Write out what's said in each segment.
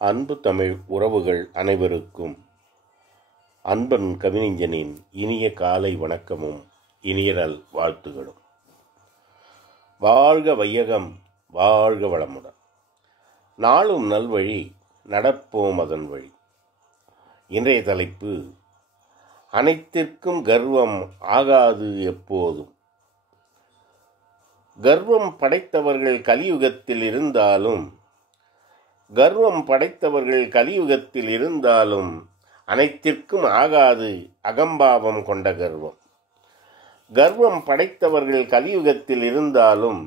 அன்பு தமிழ் உறவுகள் அனைவருக்கும் அன்பன் கவிஞனின் இனிய காலை வணக்கமும் இனிய நல் வாழ்த்துகளும். வாழ்க வையகம், வாழ்க வளமுடன். நாளும் நல்வழி, நடப்போம் அதன் வழி. இன்றைய தலைப்பு: அனைத்திற்கும் கர்வம் ஆகாது எப்போதும். கர்வம் படைத்தவர்கள் கலியுகத்தில் இருந்தாலும் அனைத்திற்கும் ஆகாது அகம்பாவம் கொண்ட கர்வம். கர்வம் படைத்தவர்கள் கலியுகத்தில் இருந்தாலும்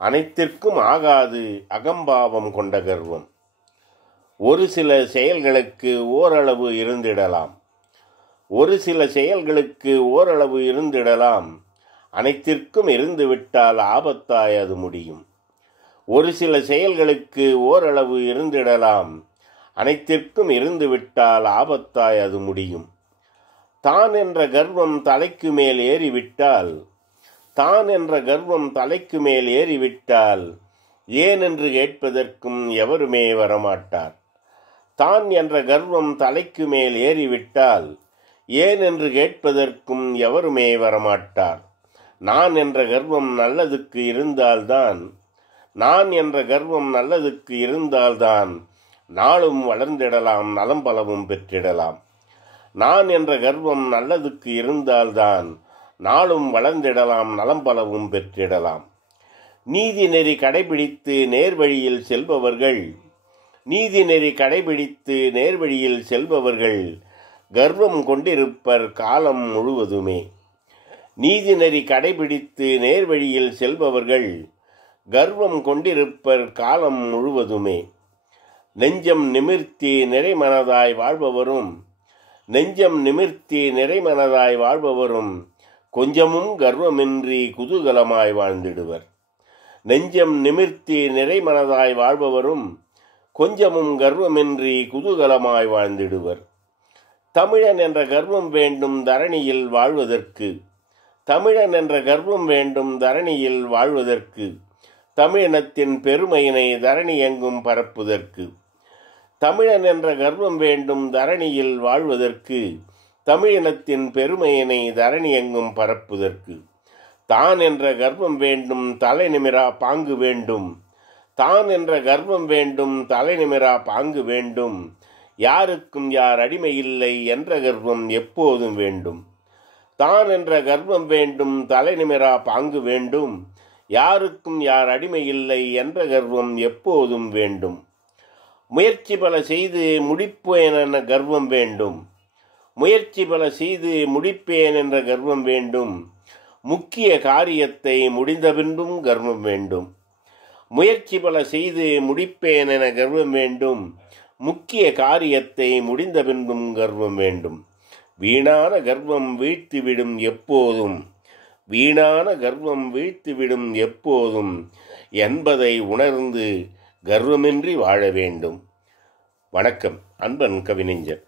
அனைத்திற்கும் ஆகாது அகம்பாவம் கொண்ட கர்வம். ஒரு சில செயல்களுக்கு ஓரளவு இருந்திடலாம், அனைத்திற்கும் இருந்துவிட்டால் ஆபத்தாய் அது முடியும். ஒரு சில செயல்களுக்கு ஓரளவு இருந்திடலாம், அனைத்திற்கும் இருந்துவிட்டால் ஆபத்தாய் அது முடியும். தான் என்ற கர்வம் தலைக்கு மேல் ஏறிவிட்டால் ஏன் என்று கேட்பதற்கும் எவருமே வரமாட்டார். தான் என்ற கர்வம் தலைக்கு மேல் ஏறிவிட்டால் ஏன் என்று கேட்பதற்கும் எவருமே வரமாட்டார். நான் என்ற கர்வம் நல்லதுக்கு இருந்தால்தான் நாளும் வளர்ந்திடலாம், நலம் பலவும் பெற்றிடலாம். நான் என்ற கர்வம் நல்லதுக்கு இருந்தால்தான் நாளும் வளர்ந்திடலாம், நலம் பலவும் பெற்றிடலாம். நீதி நெறி கடைபிடித்து நேர்வழியில் செல்பவர்கள் கர்வம் கொண்டிருப்பர் காலம் முழுவதுமே. நீதி நெறி கடைபிடித்து நேர்வழியில் செல்பவர்கள் கர்வம் கொண்டிருப்பர் காலம் முழுவதுமே. நெஞ்சம் நிமிர்த்தி நிறைமனதாய் வாழ்பவரும் கொஞ்சமும் கர்வமின்றி குதூகலமாய் வாழ்ந்திடுவர். நெஞ்சம் நிமிர்த்தி நிறைமனதாய் வாழ்பவரும் கொஞ்சமும் கர்வமின்றி குதூகலமாய் வாழ்ந்திடுவர். தமிழன் என்ற கர்வம் வேண்டும் தரணியில் வாழ்வதற்கு, தமிழினத்தின் பெருமையினை தரணி எங்கும் பரப்புதற்கு. தமிழன் என்ற கர்வம் வேண்டும் தரணியில் வாழ்வதற்கு, தமிழினத்தின் பெருமையினை தரணி எங்கும் பரப்புதற்கு. தான் என்ற கர்வம் வேண்டும் தலைநிமிரா பாங்கு வேண்டும். யாருக்கும் யார் அடிமை இல்லை என்ற கர்வம் எப்போதும் வேண்டும். தான் என்ற கர்வம் வேண்டும் தலைநிமிரா பாங்கு வேண்டும். யாருக்கும் யார் அடிமை இல்லை என்ற கர்வம் எப்போதும் வேண்டும். முயற்சி பல செய்து முடிப்பேன் என்ற கர்வம் வேண்டும். முக்கிய காரியத்தை முடிந்த பின்பும் கர்வம் வேண்டும். முயற்சி பல செய்து முடிப்பேன் என கர்வம் வேண்டும். முக்கிய காரியத்தை முடிந்த பின்பும் கர்வம் வேண்டும். வீணான கர்வம் வீழ்த்திவிடும் எப்போதும் என்பதை உணர்ந்து கர்வமின்றி வாழ வேண்டும். வணக்கம். அன்பன் கவிஞன்.